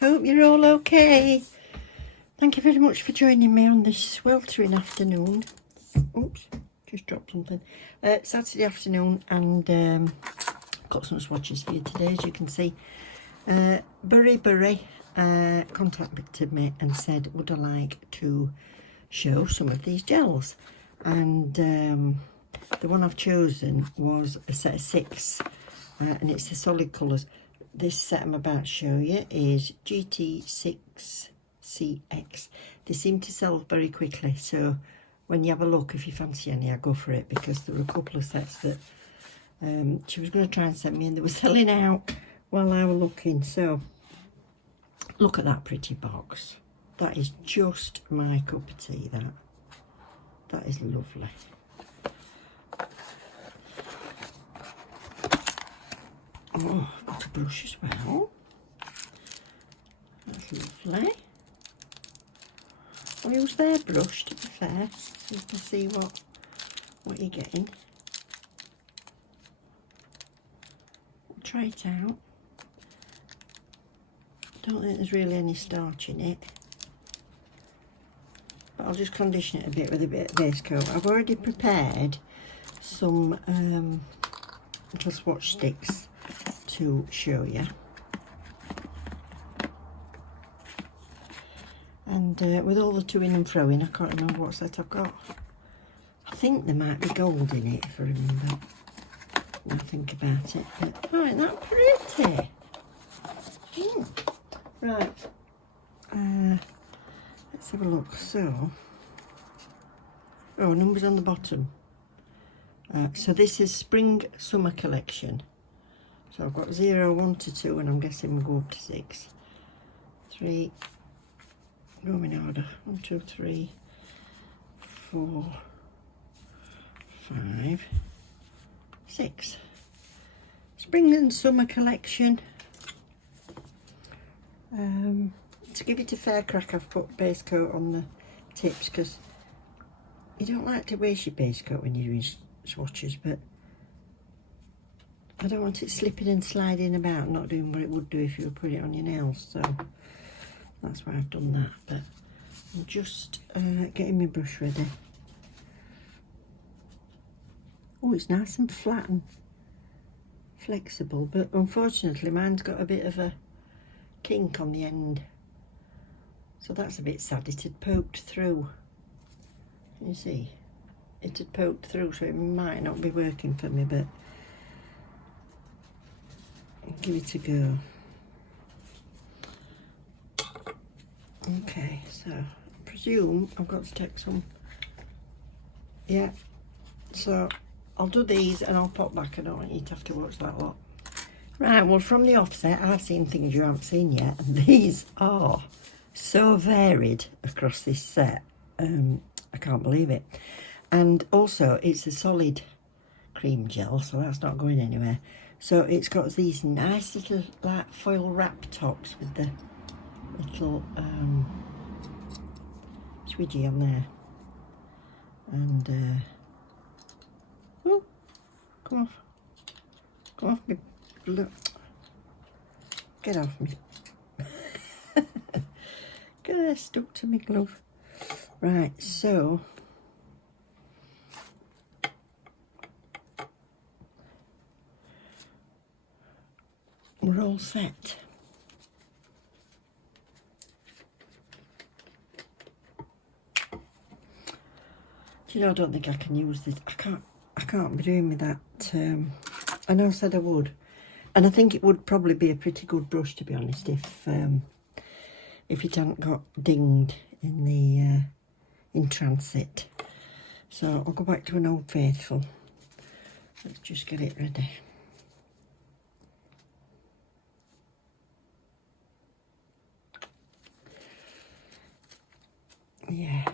Hope you're all okay. Thank you very much for joining me on this sweltering afternoon. Oops, just dropped something. Saturday afternoon, and got some swatches for you today, as you can see. BuriBuri contacted me and said, would I like to show some of these gels? And the one I've chosen was a set of 6, and it's the solid colours. This set I'm about to show you is GT6CX. They seem to sell very quickly, so when you have a look, if you fancy any, I go for it, because there were a couple of sets that she was going to try and send me and they were selling out while I was looking. So look at that pretty box. That is just my cup of tea. That is lovely. Oh, I've got a brush as well. That's lovely. I'll use their brush, to be fair, so you can see what you're getting. Try it out. Don't think there's really any starch in it, but I'll just condition it a bit with a bit of base coat. I've already prepared some little swatch sticks to show you, and with all the to-ing and fro-ing, I can't remember what set I've got. I think there might be gold in it, if I remember. Now think about it. But, oh, isn't that pretty? Right. Let's have a look. So, oh, numbers on the bottom. So this is spring summer collection. So I've got 0, 1 to 2, and I'm guessing we'll go up to 6. 3. Go in order. 1, 2, 3, 4, 5, 6. Spring and summer collection. To give it a fair crack, I've put base coat on the tips, because you don't like to waste your base coat when you're doing swatches, but I don't want it slipping and sliding about, not doing what it would do if you were putting it on your nails. So that's why I've done that. But I'm just getting my brush ready. Oh, it's nice and flat and flexible, but unfortunately mine's got a bit of a kink on the end, so that's a bit sad. It had poked through. Can you see? It had poked through, so it might not be working for me, but I'll give it a go. Okay, so I presume I've got to take some. Yeah, so I'll do these and I'll pop back. I don't want you to have to watch that lot. Right, well, from the offset, I've seen things you haven't seen yet, and these are so varied across this set. I can't believe it. And also, it's a solid cream gel, so that's not going anywhere. So it's got these nice little like foil wrap tops with the little swidgy on there. And oh, come off me. Look, get off me. Get stuck to my glove. Right, so we're all set. Do you know, I don't think I can use this. I can't be doing with that. I know I said I would. And I think it would probably be a pretty good brush, to be honest, if it hadn't got dinged in the in transit. So I'll go back to an Old Faithful. Let's just get it ready. Yeah.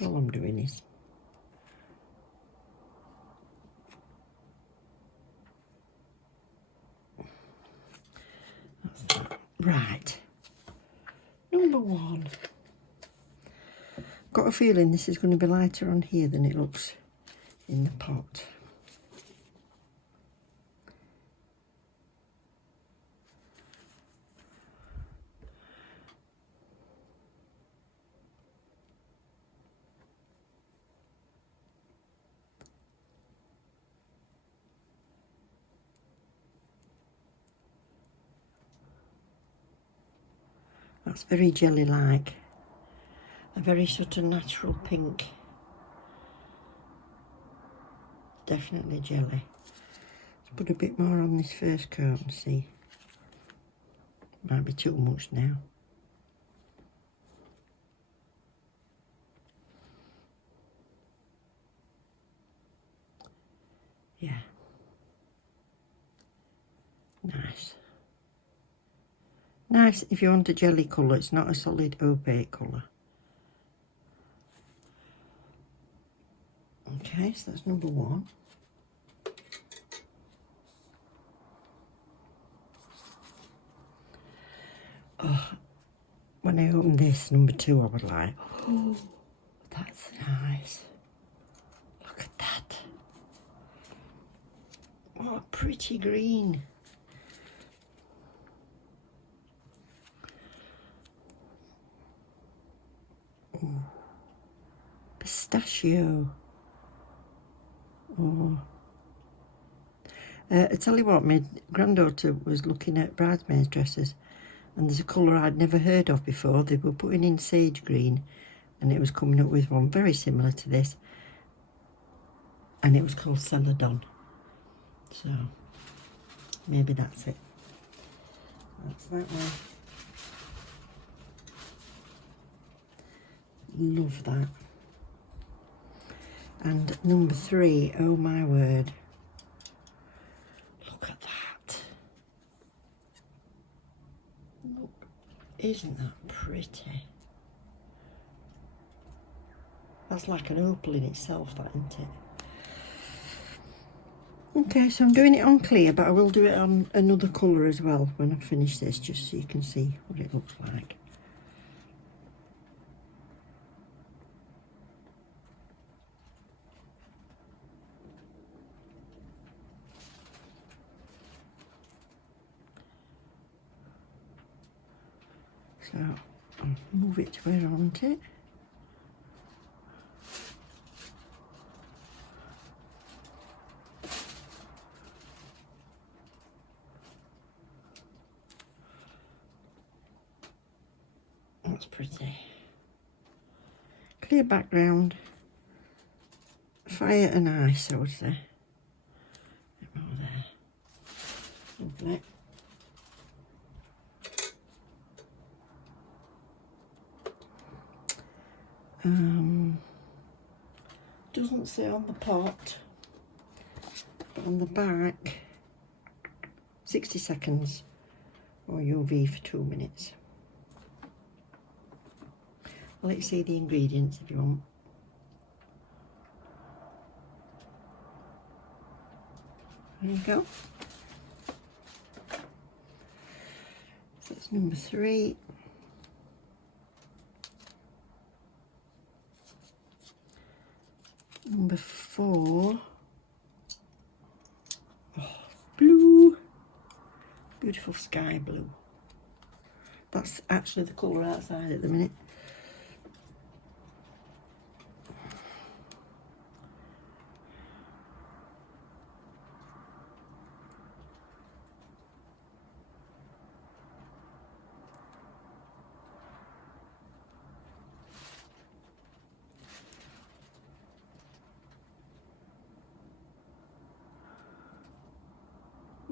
All I'm doing is that's that. Right, number 1. Got a feeling this is going to be lighter on here than it looks in the pot. That's very jelly-like, a very sort of natural pink. Definitely jelly. Let's put a bit more on this first coat and see. Might be too much now. Yeah. Nice. Nice if you want a jelly colour, it's not a solid opaque colour. Okay, so that's number one. Oh, when I opened this, number two, I was like, oh, that's nice. Look at that. What a pretty green. Oh, pistachio. Oh. I tell you what, my granddaughter was looking at bridesmaids' dresses, and there's a colour I'd never heard of before. They were putting in sage green, and it was coming up with one very similar to this, and it was called Celadon. So maybe that's it. That's that one. Love that. And number three, oh my word. Look at that. Look, isn't that pretty? That's like an opal in itself, that, isn't it? Okay, so I'm doing it on clear, but I will do it on another colour as well when I finish this, just so you can see what it looks like. So I'll move it to where I want it. That's pretty. Clear background, fire and ice, I would say. Over there. Lovely. Doesn't say on the pot, but on the back, 60 seconds or UV for 2 minutes. I'll let you see the ingredients if you want. There you go. So that's number three. Number four. Oh, blue. Beautiful sky blue. That's actually the colour outside at the minute.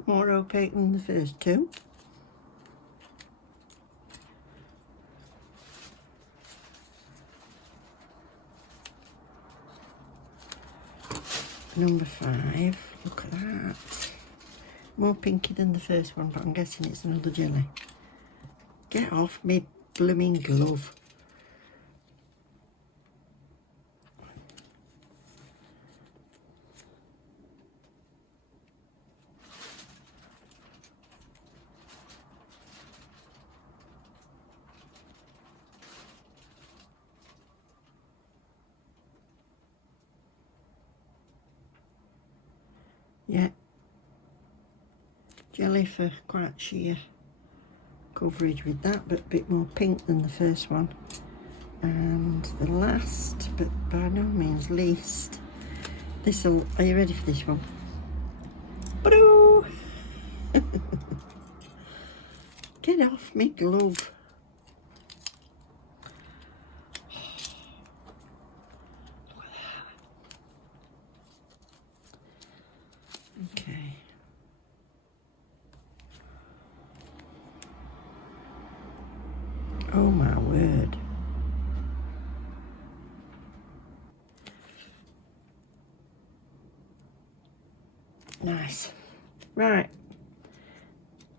More opaque than the first two. Number five, look at that. More pinky than the first one, but I'm guessing it's another jelly. Get off me blooming glove. Yeah, jelly for quite sheer coverage with that, but a bit more pink than the first one. And the last, but by no means least, this'll, are you ready for this one? Ba-doo! Get off me glove. Okay. Oh my word. Nice. Right.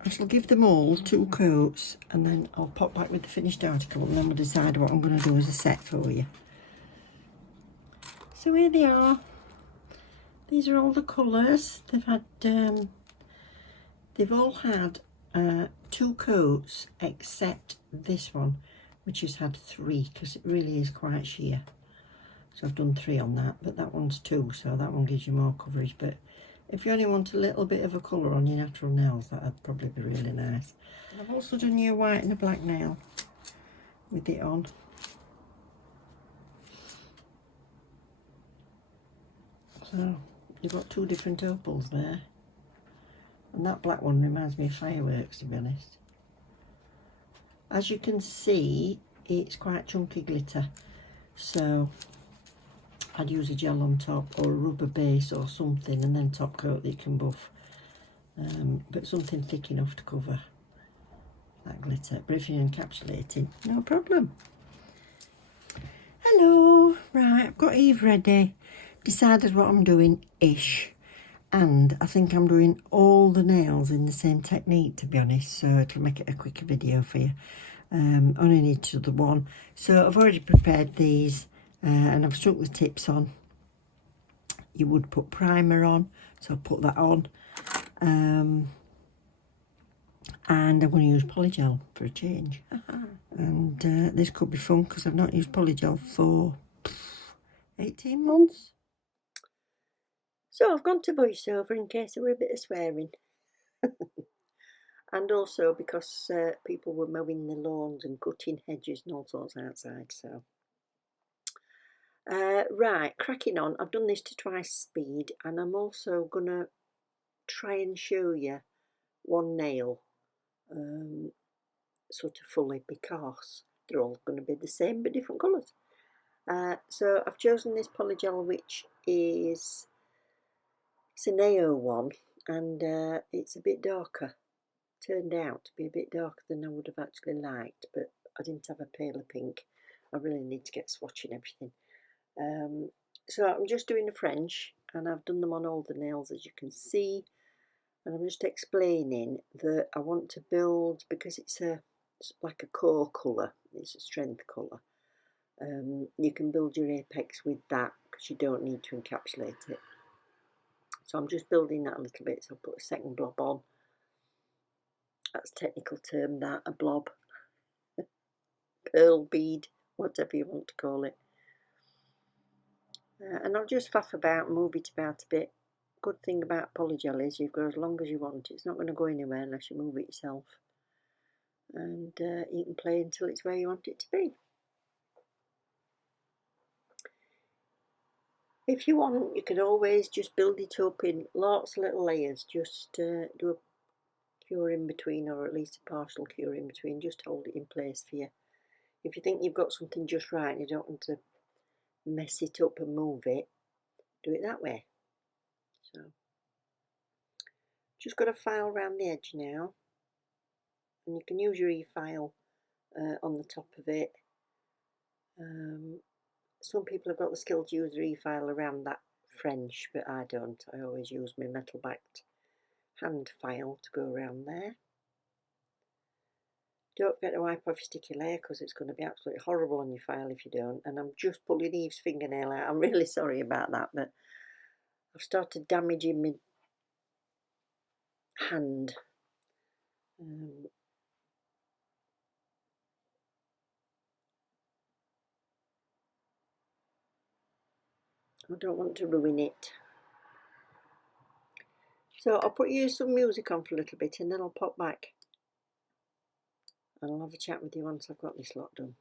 I shall give them all 2 coats and then I'll pop back with the finished article and then we'll decide what I'm going to do as a set for you. So here they are. These are all the colours. They've all had 2 coats except this one, which has had 3 because it really is quite sheer. So I've done 3 on that, but that one's 2, so that one gives you more coverage. But if you only want a little bit of a colour on your natural nails, that would probably be really nice. And I've also done you a white and a black nail with it on. So you've got 2 different opals there. And that black one reminds me of fireworks, to be honest. As you can see, it's quite chunky glitter. So I'd use a gel on top or a rubber base or something and then top coat that you can buff. But something thick enough to cover that glitter. But if you're encapsulating, no problem. Hello. Right, I've got Eve ready. Decided what I'm doing-ish. And I think I'm doing all the nails in the same technique, to be honest. So it'll make it a quicker video for you. Only need to do the one. So I've already prepared these. And I've stuck the tips on. You would put primer on, so I'll put that on. And I'm going to use Polygel for a change. And this could be fun because I've not used Polygel for 18 months. So I've gone to voiceover in case there were a bit of swearing. And also because people were mowing the lawns and cutting hedges and all sorts outside, so. Right, cracking on. I've done this to twice speed and I'm also going to try and show you one nail sort of fully because they're all going to be the same but different colours. So I've chosen this Polygel, which is it's an AO one and it's a bit darker. Turned out to be a bit darker than I would have actually liked, but I didn't have a paler pink. I really need to get swatching everything. So I'm just doing a French and I've done them on all the nails, as you can see, and I'm just explaining that I want to build, because it's like a core colour, it's a strength colour. You can build your apex with that because you don't need to encapsulate it. So I'm just building that a little bit. So I'll put a second blob on. That's a technical term, that, a blob. Pearl bead, whatever you want to call it. And I'll just faff about and move it about a bit. Good thing about Polygel is you've got as long as you want. It's not going to go anywhere unless you move it yourself. And you can play until it's where you want it to be. If you want, you can always just build it up in lots of little layers. Just do a cure in between, or at least a partial cure in between. Just hold it in place for you. If you think you've got something just right and you don't want to mess it up and move it, do it that way. So just got a file around the edge now, and you can use your e-file on the top of it. Some people have got the skill to use their e-file around that French, but I don't. I always use my metal backed hand file to go around there. Don't forget to wipe off your sticky layer because it's going to be absolutely horrible on your file if you don't. And I'm just pulling Eve's fingernail out. I'm really sorry about that, but I've started damaging my hand. I don't want to ruin it. So I'll put you some music on for a little bit and then I'll pop back and I'll have a chat with you once I've got this lot done.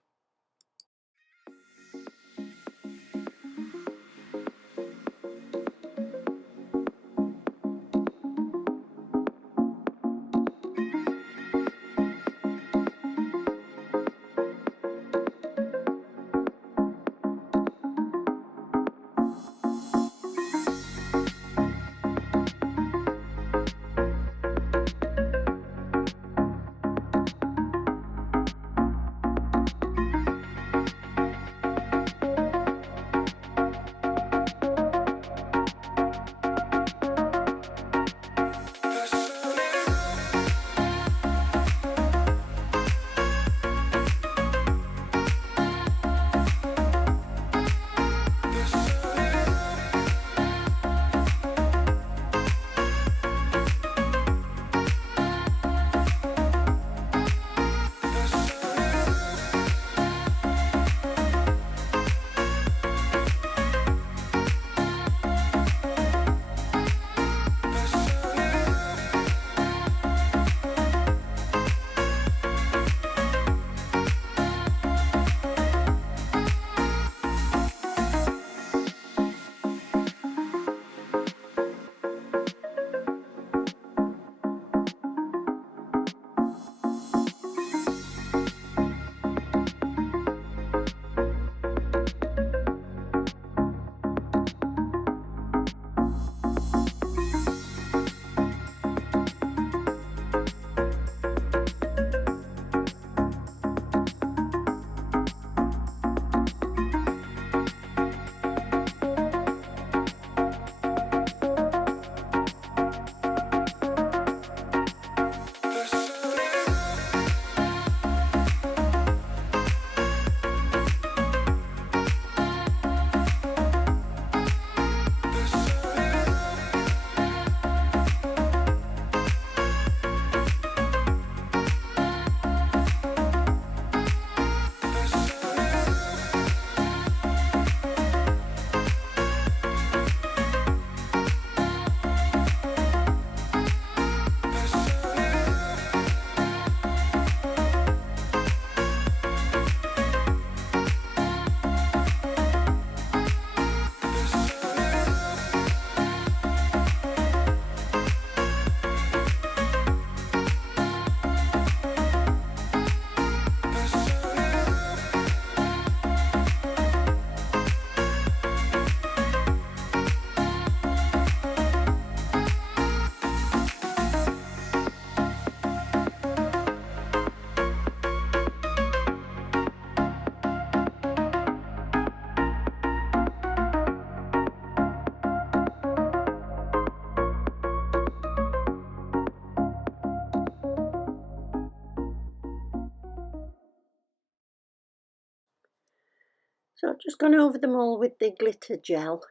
So I've just gone over them all with the glitter gel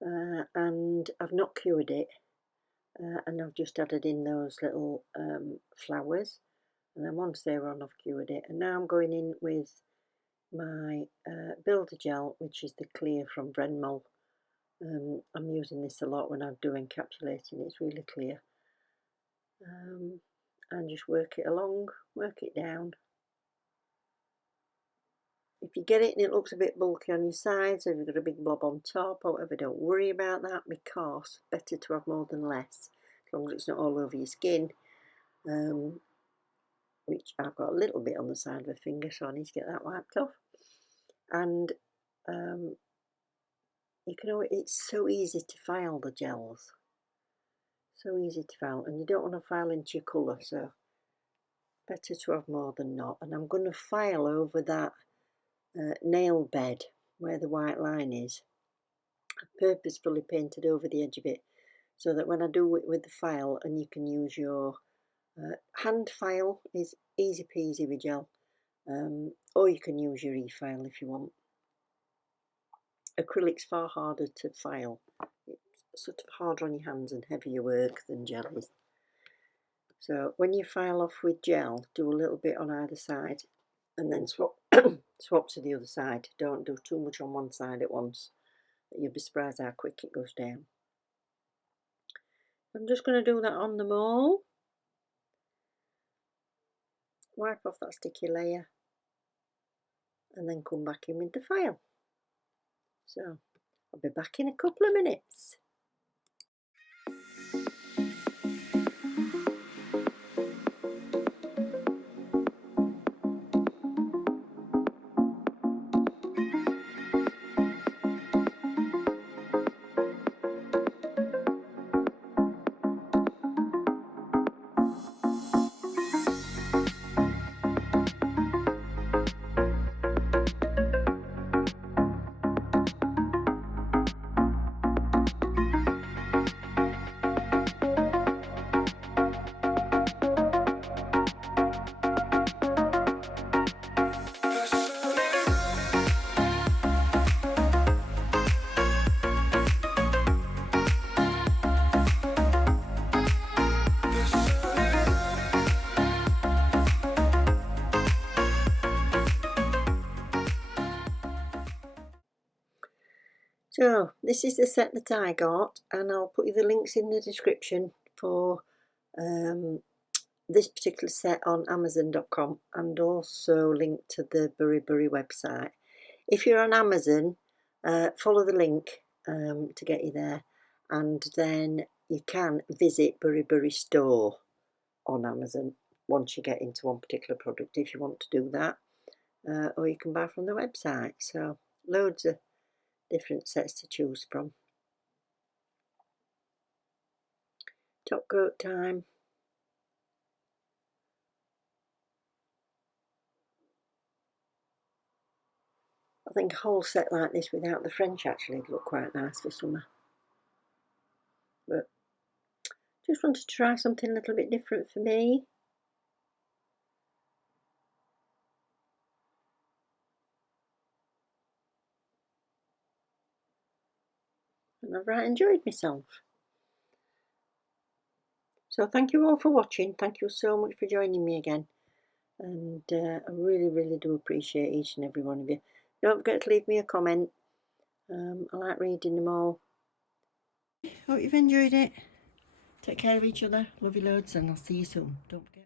and I've not cured it and I've just added in those little flowers, and then once they're on I've cured it, and now I'm going in with my builder gel, which is the clear from Brenmol. I'm using this a lot when I do encapsulating, it's really clear. And just work it along, work it down. If you get it and it looks a bit bulky on your sides, or if you've got a big blob on top or whatever, don't worry about that, because better to have more than less, as long as it's not all over your skin. Which I've got a little bit on the side of a finger, so I need to get that wiped off. And you can always, it's so easy to file the gels, so easy to file, and you don't want to file into your colour, so better to have more than not. And I'm going to file over that nail bed where the white line is. I've purposefully painted over the edge of it so that when I do it with the file, and you can use your hand file, is easy peasy with gel, or you can use your e-file if you want. Acrylic's far harder to file, it's sort of harder on your hands and heavier work than gel is. So when you file off with gel, do a little bit on either side and then swap swap to the other side. Don't do too much on one side at once, you'll be surprised how quick it goes down. I'm just going to do that on them all. Wipe off that sticky layer and then come back in with the file. So I'll be back in a couple of minutes. So this is the set that I got, and I'll put you the links in the description for this particular set on Amazon.com, and also link to the BuriBuri website. If you're on Amazon, follow the link to get you there, and then you can visit BuriBuri store on Amazon once you get into one particular product if you want to do that, or you can buy from the website. So loads of different sets to choose from. Top coat time. I think a whole set like this without the French actually would look quite nice for summer. But just wanted to try something a little bit different for me. And I've right enjoyed myself. So thank you all for watching. Thank you so much for joining me again. And I really do appreciate each and every one of you. Don't forget to leave me a comment. I like reading them all. Hope you've enjoyed it. Take care of each other. Love you loads, and I'll see you soon. Don't forget.